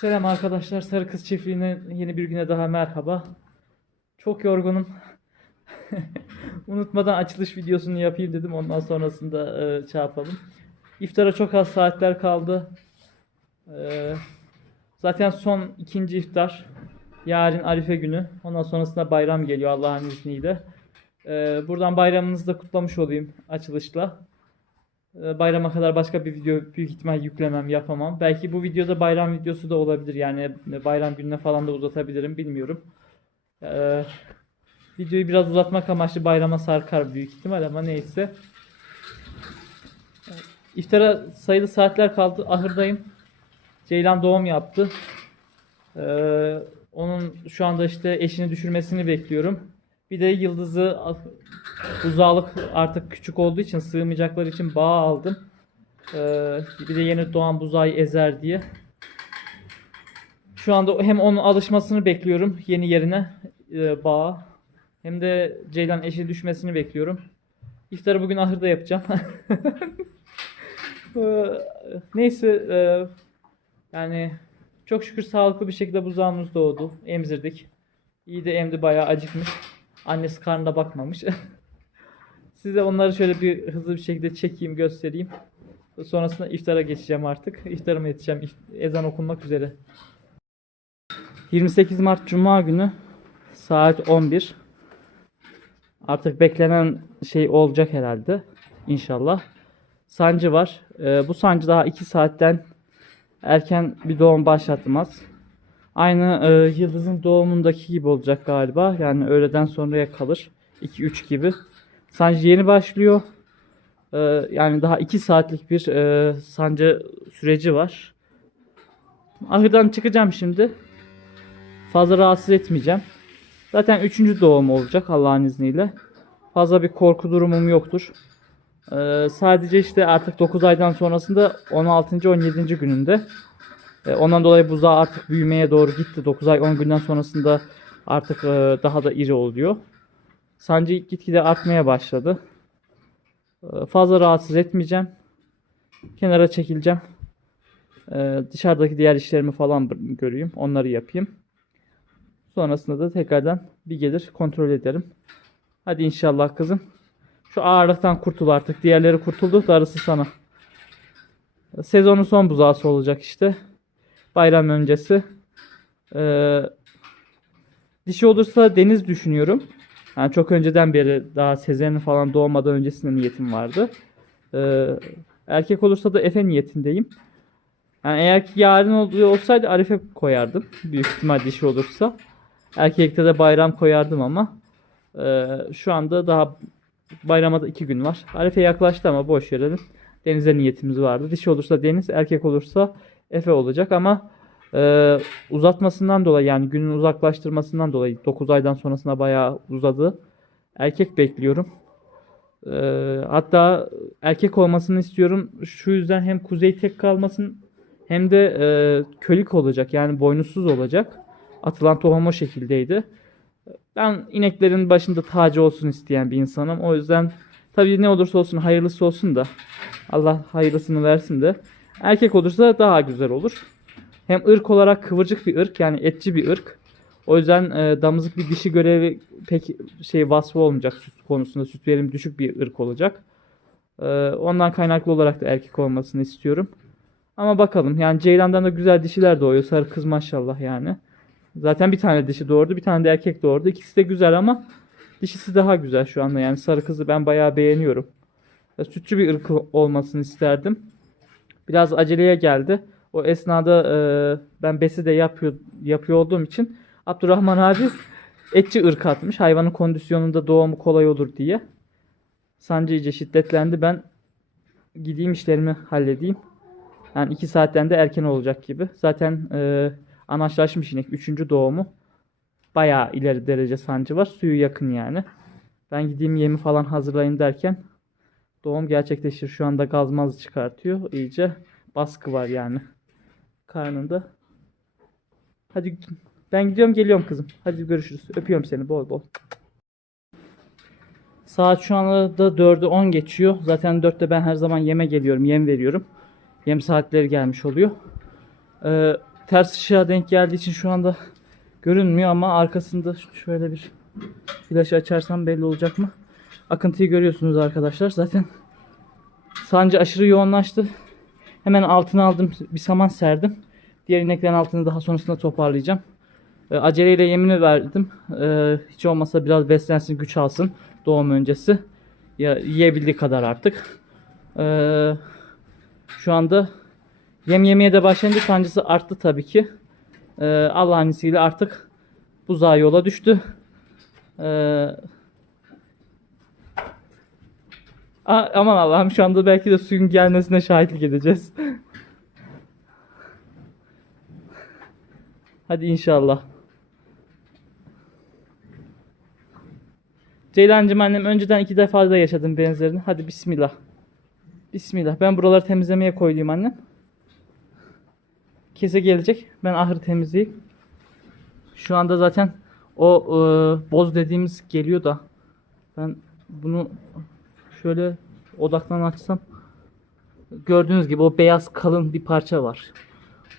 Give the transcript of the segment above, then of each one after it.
Selam arkadaşlar. Sarı Kız Çiftliği'ne yeni bir güne daha merhaba. Çok yorgunum. Unutmadan açılış videosunu yapayım dedim. Ondan sonrasında e, şey yapalım. İftara çok az saatler kaldı. E, zaten son ikinci iftar. Yarın Arife günü. Ondan sonrasında bayram geliyor Allah'ın izniyle. E, buradan bayramınızı da kutlamış olayım açılışla. E, Bayrama kadar başka bir video büyük ihtimal yüklemem, yapamam. Belki bu videoda bayram videosu da olabilir. Yani bayram gününe falan da uzatabilirim, bilmiyorum. Ee, videoyu biraz uzatmak amaçlı bayrama sarkar büyük ihtimal ama neyse. İftara sayılı saatler kaldı. Ahırdayım. Ceylan doğum yaptı. Ee, onun şu anda işte eşini düşürmesini bekliyorum. Bir de Yıldız'ı Buzağlık artık küçük olduğu için sığmayacakları için bağ aldım. Ee, bir de yeni doğan buzağı ezer diye. Şu anda hem onun alışmasını bekliyorum yeni yerine e, bağa. Hem de Ceylan eşi düşmesini bekliyorum. İftarı bugün ahırda yapacağım. Ee, Neyse e, yani çok şükür sağlıklı bir şekilde buzağımız doğdu. Emzirdik. İyi de emdi bayağı acıkmış. Annesi karnına bakmamış. Size onları şöyle bir hızlı bir şekilde çekeyim, göstereyim. Sonrasında iftara geçeceğim artık. İftarıma yetişeceğim. Ezan okunmak üzere. 28 Mart Cuma günü saat 11. Artık beklenen şey olacak herhalde. İnşallah. Sancı var. Ee, bu sancı daha 2 saatten erken bir doğum başlatmaz. Aynı e, Yıldız'ın doğumundaki gibi olacak galiba. Yani öğleden sonraya kalır. 2-3 gibi. Sancı yeni başlıyor. Ee, yani daha 2 saatlik bir e, sancı süreci var. Ahırdan çıkacağım şimdi. Fazla rahatsız etmeyeceğim. Zaten 3. doğum olacak Allah'ın izniyle. Fazla bir korku durumum yoktur. Ee, sadece işte artık 9 aydan sonrasında 16. 17. gününde. Ee, ondan dolayı buzağı artık büyümeye doğru gitti. 9 ay 10 günden sonrasında artık e, daha da iri oluyor. Sancı gitgide artmaya başladı. Ee, Fazla rahatsız etmeyeceğim. Kenara çekileceğim. Ee, Dışarıdaki diğer işlerimi falan göreyim. Onları yapayım. Sonrasında da tekrardan bir gelir kontrol ederim. Hadi inşallah kızım. Şu ağırlıktan kurtul artık. Diğerleri kurtuldu. Darısı sana. Sezonun son buzağısı olacak işte. Bayram öncesi. Ee, dişi olursa deniz düşünüyorum. Yani çok önceden beri daha Sezer'in falan doğmadan öncesinde niyetim vardı. Ee, erkek olursa da Efe niyetindeyim. Yani eğer ki yarın oluyor olsaydı Arife koyardım. Büyük ihtimal dişi olursa. Erkekte de bayram koyardım ama e, şu anda daha bayrama da iki gün var. Arife yaklaştı ama boş verelim. Denize niyetimiz vardı. Dişi olursa Deniz, erkek olursa Efe olacak ama e, uzatmasından dolayı yani günün uzaklaştırmasından dolayı 9 aydan sonrasında bayağı uzadı. Erkek bekliyorum. E, hatta erkek olmasını istiyorum. Şu yüzden hem kuzey tek kalmasın hem de e, kölik olacak yani boynuzsuz olacak. Atılan tohum o şekildeydi. Ben ineklerin başında tacı olsun isteyen bir insanım. O yüzden tabii ne olursa olsun hayırlısı olsun da Allah hayırlısını versin de erkek olursa daha güzel olur. Hem ırk olarak kıvırcık bir ırk yani etçi bir ırk. O yüzden e, damızlık bir dişi görevi pek şey vasfı olmayacak süt konusunda. Süt verimi düşük bir ırk olacak. E, ondan kaynaklı olarak da erkek olmasını istiyorum. Ama bakalım yani Ceylan'dan da güzel dişiler doğuyor. Sarı kız maşallah yani. Zaten bir tane dişi doğurdu, bir tane de erkek doğurdu. İkisi de güzel ama dişisi daha güzel şu anda. Yani sarı kızı ben bayağı beğeniyorum. Ya, Sütçü bir ırk olmasını isterdim. Biraz aceleye geldi. O esnada e, ben besi de yapıyor yapıyor olduğum için Abdurrahman abi etçi ırk atmış. Hayvanın kondisyonunda doğumu kolay olur diye. Sancı iyice şiddetlendi. Ben gideyim işlerimi halledeyim. Yani iki saatten de erken olacak gibi. Zaten e, anaçlaşmış inek. Üçüncü doğumu. Bayağı ileri derece sancı var. Suyu yakın yani. Ben gideyim yemi falan hazırlayayım derken doğum gerçekleşir. Şu anda gazmaz çıkartıyor. İyice baskı var yani karnında. Hadi ben gidiyorum geliyorum kızım. Hadi görüşürüz. Öpüyorum seni bol bol. Saat şu anda da 4'ü 10 geçiyor. Zaten 4'te ben her zaman yeme geliyorum. Yem veriyorum. Yem saatleri gelmiş oluyor. Ee, ters ışığa denk geldiği için şu anda görünmüyor ama arkasında şöyle bir flaşı açarsam belli olacak mı? Akıntıyı görüyorsunuz arkadaşlar. Zaten sancı aşırı yoğunlaştı. Hemen altına aldım. Bir saman serdim. Diğer ineklerin altını daha sonrasında toparlayacağım. E, aceleyle yemini verdim. E, hiç olmasa biraz beslensin, güç alsın doğum öncesi. Ya yiyebildiği kadar artık. E, şu anda yem yemeye de başlayınca sancısı arttı tabii ki. E, Allah'ın izniyle artık buzağı yola düştü. E, a- aman Allah'ım şu anda belki de suyun gelmesine şahitlik edeceğiz. Hadi inşallah. Ceylancığım annem önceden iki defa da yaşadım benzerini. Hadi bismillah. Bismillah. Ben buraları temizlemeye koyayım annem. Kese gelecek. Ben ahırı temizleyeyim. Şu anda zaten o e, boz dediğimiz geliyor da ben bunu şöyle odaklan açsam gördüğünüz gibi o beyaz kalın bir parça var.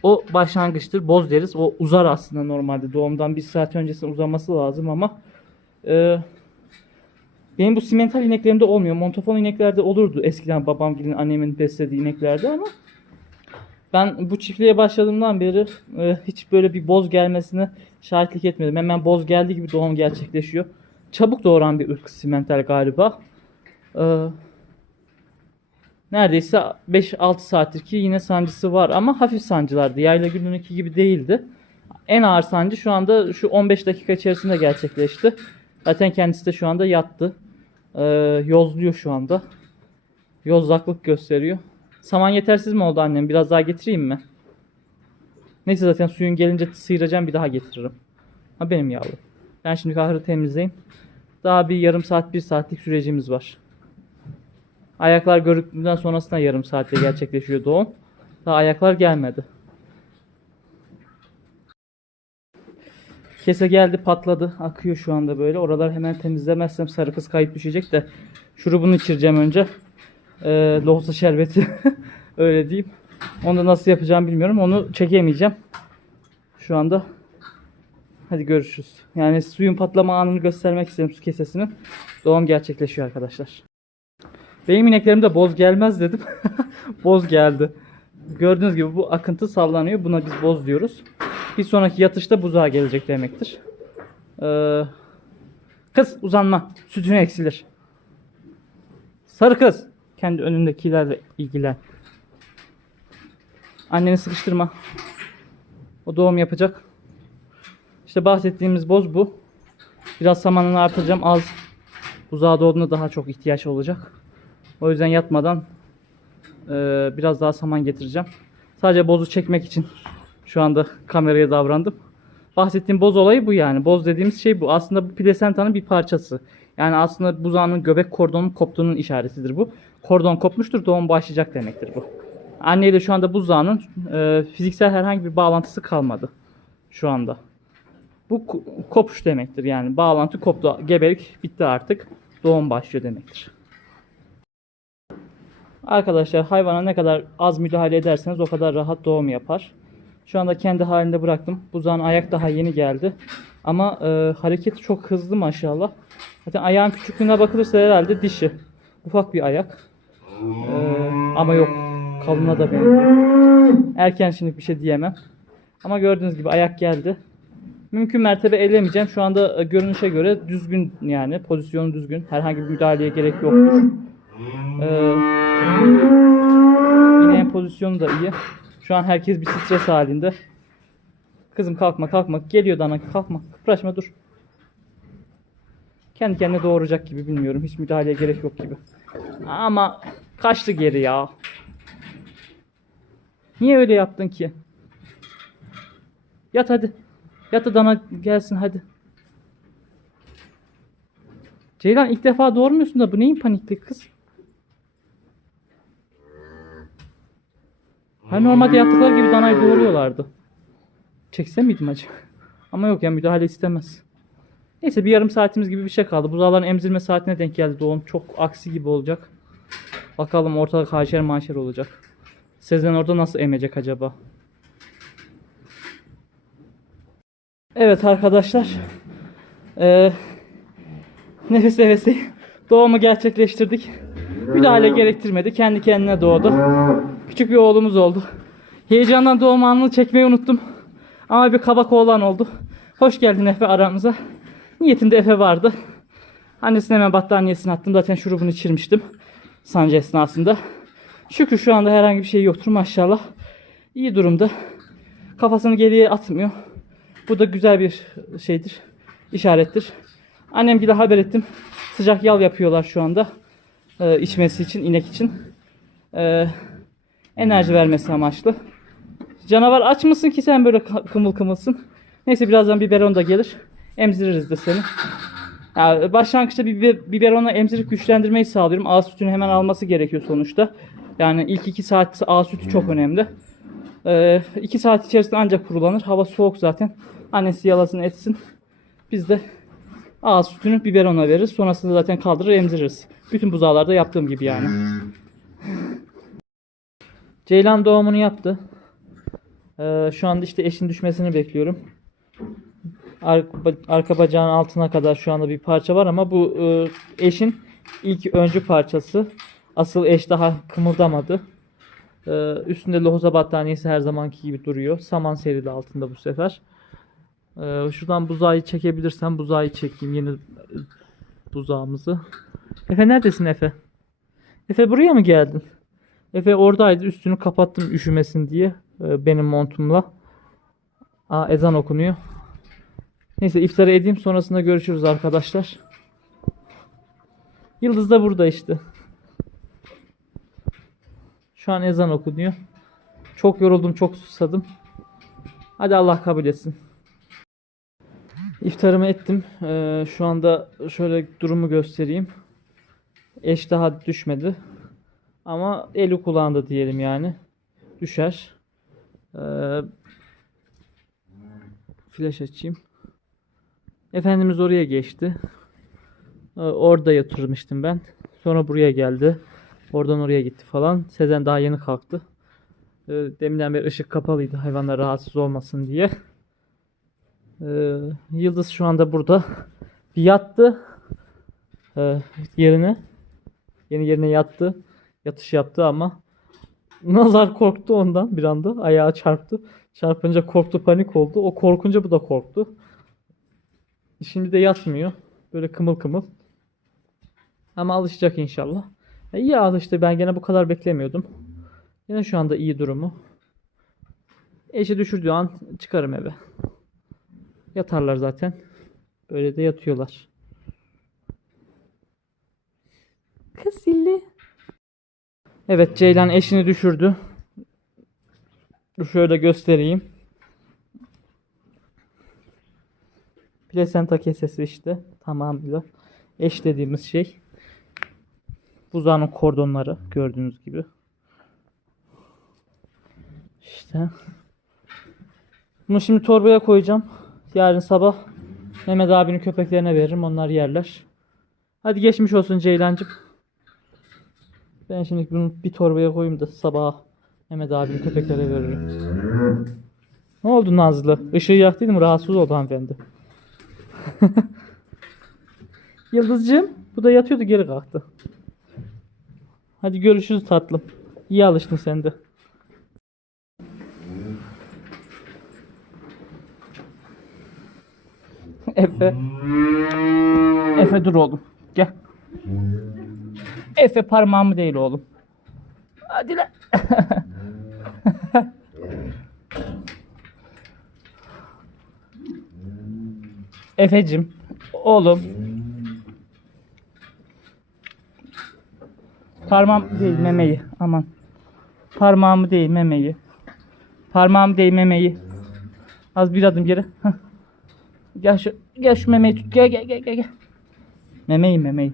O başlangıçtır. Boz deriz. O uzar aslında normalde. Doğumdan bir saat öncesinde uzaması lazım ama e, benim bu simental ineklerimde olmuyor. Montafon ineklerde olurdu. Eskiden babamgilin annemin beslediği ineklerde ama ben bu çiftliğe başladığımdan beri e, hiç böyle bir boz gelmesine şahitlik etmedim. Hemen boz geldiği gibi doğum gerçekleşiyor. Çabuk doğuran bir ırk simental galiba. E, neredeyse 5-6 saattir ki yine sancısı var ama hafif sancılardı. Yayla günününki gibi değildi. En ağır sancı şu anda şu 15 dakika içerisinde gerçekleşti. Zaten kendisi de şu anda yattı. Ee, yozluyor şu anda. Yozlaklık gösteriyor. Saman yetersiz mi oldu annem? Biraz daha getireyim mi? Neyse zaten suyun gelince sıyıracağım bir daha getiririm. Ha benim yavrum. Ben şimdi kahırı temizleyeyim. Daha bir yarım saat bir saatlik sürecimiz var. Ayaklar görüldükten sonrasında yarım saatte gerçekleşiyor doğum. Daha ayaklar gelmedi. Kese geldi patladı. Akıyor şu anda böyle. Oralar hemen temizlemezsem sarı kız kayıp düşecek de. Şurubunu içireceğim önce. Ee, lohusa şerbeti. Öyle diyeyim. Onu da nasıl yapacağım bilmiyorum. Onu çekemeyeceğim. Şu anda. Hadi görüşürüz. Yani suyun patlama anını göstermek istedim su kesesinin. Doğum gerçekleşiyor arkadaşlar. Benim ineklerimde boz gelmez dedim. boz geldi. Gördüğünüz gibi bu akıntı sallanıyor. Buna biz boz diyoruz. Bir sonraki yatışta buzağa gelecek demektir. Ee, kız uzanma. Sütün eksilir. Sarı kız. Kendi önündekilerle ilgilen. Anneni sıkıştırma. O doğum yapacak. İşte bahsettiğimiz boz bu. Biraz samanını artıracağım. Az buzağa doğduğunda daha çok ihtiyaç olacak. O yüzden yatmadan eee, biraz daha saman getireceğim. Sadece bozu çekmek için şu anda kameraya davrandım. Bahsettiğim boz olayı bu yani. Boz dediğimiz şey bu. Aslında bu plasentanın bir parçası. Yani aslında buzağının göbek kordonun koptuğunun işaretidir bu. Kordon kopmuştur doğum başlayacak demektir bu. Anne ile şu anda buzağının eee, fiziksel herhangi bir bağlantısı kalmadı. Şu anda. Bu ko- kopuş demektir yani. Bağlantı koptu. Gebelik bitti artık. Doğum başlıyor demektir. Arkadaşlar hayvana ne kadar az müdahale ederseniz o kadar rahat doğum yapar. Şu anda kendi halinde bıraktım. Buzağın ayak daha yeni geldi. Ama e, hareket çok hızlı maşallah. Zaten ayağın küçüklüğüne bakılırsa herhalde dişi. Ufak bir ayak. E, ama yok. Kalına da benziyor. Erken şimdi bir şey diyemem. Ama gördüğünüz gibi ayak geldi. Mümkün mertebe ellemeyeceğim. Şu anda e, görünüşe göre düzgün yani. Pozisyonu düzgün. Herhangi bir müdahaleye gerek yoktur. Ee, yine pozisyonu da iyi. Şu an herkes bir stres halinde. Kızım kalkma kalkma. Geliyor dana kalkma. Kıpraşma dur. Kendi kendine doğuracak gibi bilmiyorum. Hiç müdahaleye gerek yok gibi. Ama kaçtı geri ya. Niye öyle yaptın ki? Yat hadi. Yat da dana gelsin hadi. Ceylan ilk defa doğurmuyorsun da bu neyin panikli kız? Ha normalde yaptıkları gibi danayı doğuruyorlardı. Çekse miydim acaba? Ama yok ya müdahale istemez. Neyse bir yarım saatimiz gibi bir şey kaldı. Buzağların emzirme saatine denk geldi doğum. Çok aksi gibi olacak. Bakalım ortalık haşer maşer olacak. Sezen orada nasıl emecek acaba? Evet arkadaşlar. Ee, nefes nefese doğumu gerçekleştirdik. Müdahale gerektirmedi. Kendi kendine doğdu. Küçük bir oğlumuz oldu. Heyecandan doğum anını çekmeyi unuttum. Ama bir kabak oğlan oldu. Hoş geldin Efe aramıza. Niyetimde Efe vardı. Annesine hemen battaniyesini attım. Zaten şurubunu içirmiştim. Sancı esnasında. Şükür şu anda herhangi bir şey yoktur maşallah. İyi durumda. Kafasını geriye atmıyor. Bu da güzel bir şeydir. işarettir. Annem gibi haber ettim. Sıcak yal yapıyorlar şu anda. Ee, içmesi için, inek için. Ee, enerji vermesi amaçlı. Canavar aç mısın ki sen böyle kımıl kımılsın? Neyse birazdan biberon da gelir. Emziririz de seni. Ya başlangıçta bir biber- biberonu emzirip güçlendirmeyi sağlıyorum. A sütünü hemen alması gerekiyor sonuçta. Yani ilk 2 saat A sütü çok önemli. 2 saat içerisinde ancak kurulanır. Hava soğuk zaten. Annesi yalasın etsin. Biz de A sütünü biberona veririz. Sonrasında zaten kaldırır emziririz. Bütün buzağlarda yaptığım gibi yani. Ceylan doğumunu yaptı. Ee, şu anda işte eşin düşmesini bekliyorum. Arka, arka bacağın altına kadar şu anda bir parça var ama bu e, eşin ilk öncü parçası. Asıl eş daha kımıldamadı. Ee, üstünde lohuza battaniyesi her zamanki gibi duruyor. Saman serili altında bu sefer. Ee, şuradan buzağı çekebilirsem buzağı çekeyim yeni e, buzağımızı. Efe neredesin Efe? Efe buraya mı geldin? Efe oradaydı üstünü kapattım üşümesin diye e, benim montumla. Aa ezan okunuyor. Neyse iftarı edeyim sonrasında görüşürüz arkadaşlar. Yıldız da burada işte. Şu an ezan okunuyor. Çok yoruldum, çok susadım. Hadi Allah kabul etsin. İftarımı ettim. Ee, şu anda şöyle durumu göstereyim. Eş daha düşmedi. Ama eli kulağında diyelim yani. Düşer. Ee, flash açayım. Efendimiz oraya geçti. Ee, Orada yatırmıştım ben. Sonra buraya geldi. Oradan oraya gitti falan. Sezen daha yeni kalktı. Ee, Deminden beri ışık kapalıydı hayvanlar rahatsız olmasın diye. Ee, Yıldız şu anda burada. Bir yattı. Ee, yerine. Yeni yerine yattı. Yatış yaptı ama Nazar korktu ondan bir anda. Ayağı çarptı. Çarpınca korktu, panik oldu. O korkunca bu da korktu. Şimdi de yatmıyor. Böyle kımıl kımıl. Ama alışacak inşallah. Ya iyi alıştı. Ben gene bu kadar beklemiyordum. Yine şu anda iyi durumu. Eşi düşürdüğü an çıkarım eve. Yatarlar zaten. Böyle de yatıyorlar. Kızilli. Evet Ceylan eşini düşürdü. Şöyle göstereyim. Plasenta kesesi işte tamamıyla eş dediğimiz şey. Buzağının kordonları gördüğünüz gibi. İşte. Bunu şimdi torbaya koyacağım. Yarın sabah Mehmet abinin köpeklerine veririm. Onlar yerler. Hadi geçmiş olsun Ceylancığım. Ben şimdi bunu bir torbaya koyayım da sabah Mehmet abinin köpeklere veririm. Ne oldu Nazlı? Işığı yaktıydım rahatsız oldu hanımefendi. Yıldızcığım bu da yatıyordu geri kalktı. Hadi görüşürüz tatlım. İyi alıştın sen de. Efe. Efe dur oğlum. Gel. Efe parmağımı değil oğlum. Hadi lan. Efecim. Oğlum. Parmağım değil memeyi. Aman. Parmağımı değil memeyi. Parmağımı değil memeyi. Az bir adım geri. Hah. Gel şu gel şu memeyi tut. Gel gel gel gel. gel. Memeyi memeyi.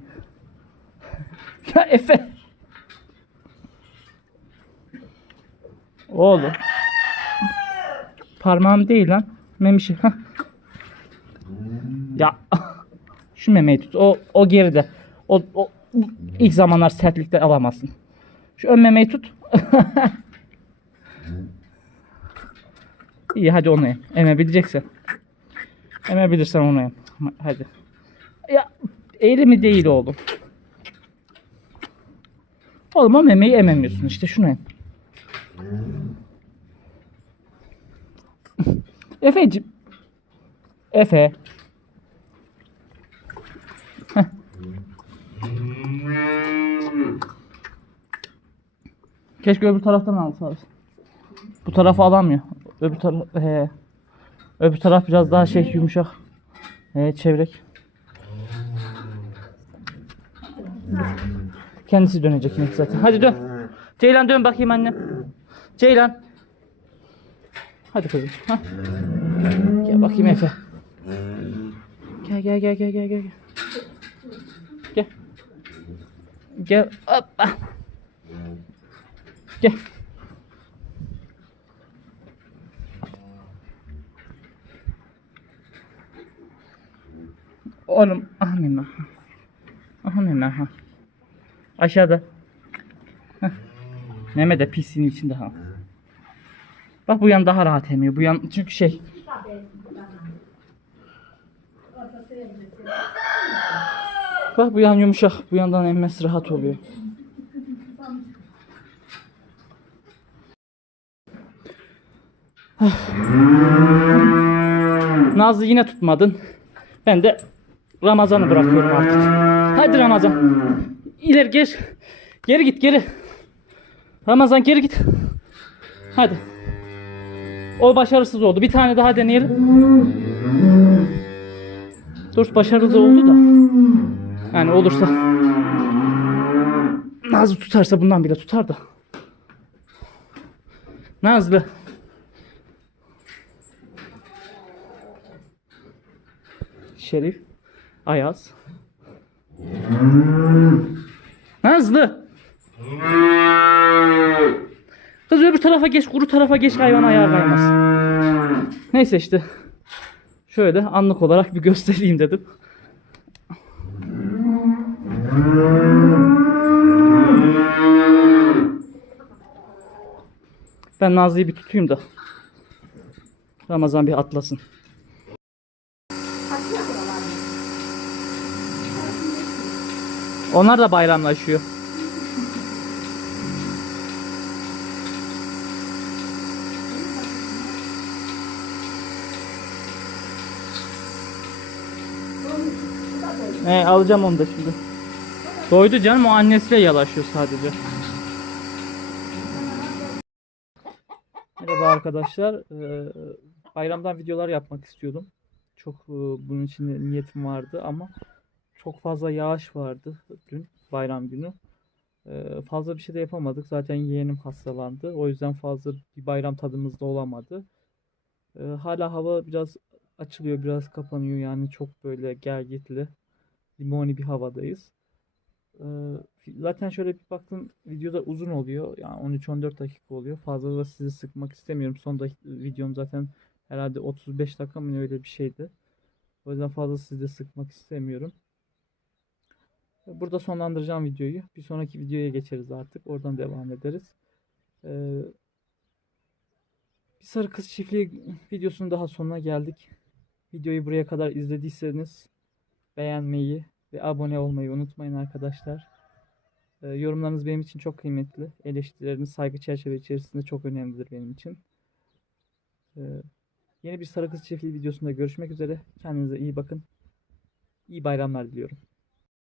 ya Efe. Oğlum. Parmağım değil lan. Memişi. Hah. Ya şu memeyi tut. O o geride. O, o ilk zamanlar sertlikte alamazsın. Şu ön memeyi tut. İyi hadi onu em. Emebileceksin. Emebilirsen onu em. Hadi. Ya elimi değil oğlum. Oğlum o memeyi ememiyorsun işte şunu em. Efeciğim. Efe. Keşke öbür taraftan alsaydı. Bu tarafı alamıyor. Öbür taraf he. Öbür taraf biraz daha şey yumuşak. He, çevrek. Kendisi dönecek inek zaten. Hadi dön. Ceylan dön bakayım annem. Ceylan. Hadi kızım. Hah. Gel bakayım Efe. Gel gel gel gel gel gel. Gel. Gel. Hoppa. Gel. Oğlum. Ah Mima. Ah Mima. Ha. Aşağıda. Heh. Mehmet de pisliğin içinde ha. Bak bu yan daha rahat emiyor. Bu yan çünkü şey. Bak bu yan yumuşak. Bu yandan emmesi rahat oluyor. Nazlı yine tutmadın. Ben de Ramazan'ı bırakıyorum artık. Hadi Ramazan. İleri gir. Geri git geri. Ramazan geri git. Hadi. O başarısız oldu. Bir tane daha deneyelim. Dur başarılı oldu da. Yani olursa. Nazlı tutarsa bundan bile tutar da. Nazlı. Şerif. Ayaz. Nazlı. Kız öbür tarafa geç, kuru tarafa geç hayvan ayağa kaymaz. Neyse işte. Şöyle anlık olarak bir göstereyim dedim. Ben Nazlı'yı bir tutayım da. Ramazan bir atlasın. Onlar da bayramlaşıyor. He alacağım onu da şimdi. Doydu canım o annesiyle yalaşıyor sadece. Merhaba arkadaşlar. Ee, bayramdan videolar yapmak istiyordum. Çok e, bunun için niyetim vardı ama çok fazla yağış vardı dün bayram günü. Ee, fazla bir şey de yapamadık. Zaten yeğenim hastalandı. O yüzden fazla bir bayram tadımız da olamadı. Ee, hala hava biraz açılıyor, biraz kapanıyor. Yani çok böyle gergitli, limoni bir havadayız. Ee, zaten şöyle bir baktım videoda uzun oluyor. Yani 13-14 dakika oluyor. Fazla da sizi sıkmak istemiyorum. Son dak- videom zaten herhalde 35 dakika mı öyle bir şeydi. O yüzden fazla sizi de sıkmak istemiyorum. Burada sonlandıracağım videoyu. Bir sonraki videoya geçeriz artık. Oradan devam ederiz. Ee, bir sarı kız çiftliği videosunun daha sonuna geldik. Videoyu buraya kadar izlediyseniz beğenmeyi ve abone olmayı unutmayın arkadaşlar. Ee, yorumlarınız benim için çok kıymetli. Eleştirileriniz saygı çerçeve içerisinde çok önemlidir benim için. Ee, yeni bir sarı kız çiftliği videosunda görüşmek üzere. Kendinize iyi bakın. İyi bayramlar diliyorum.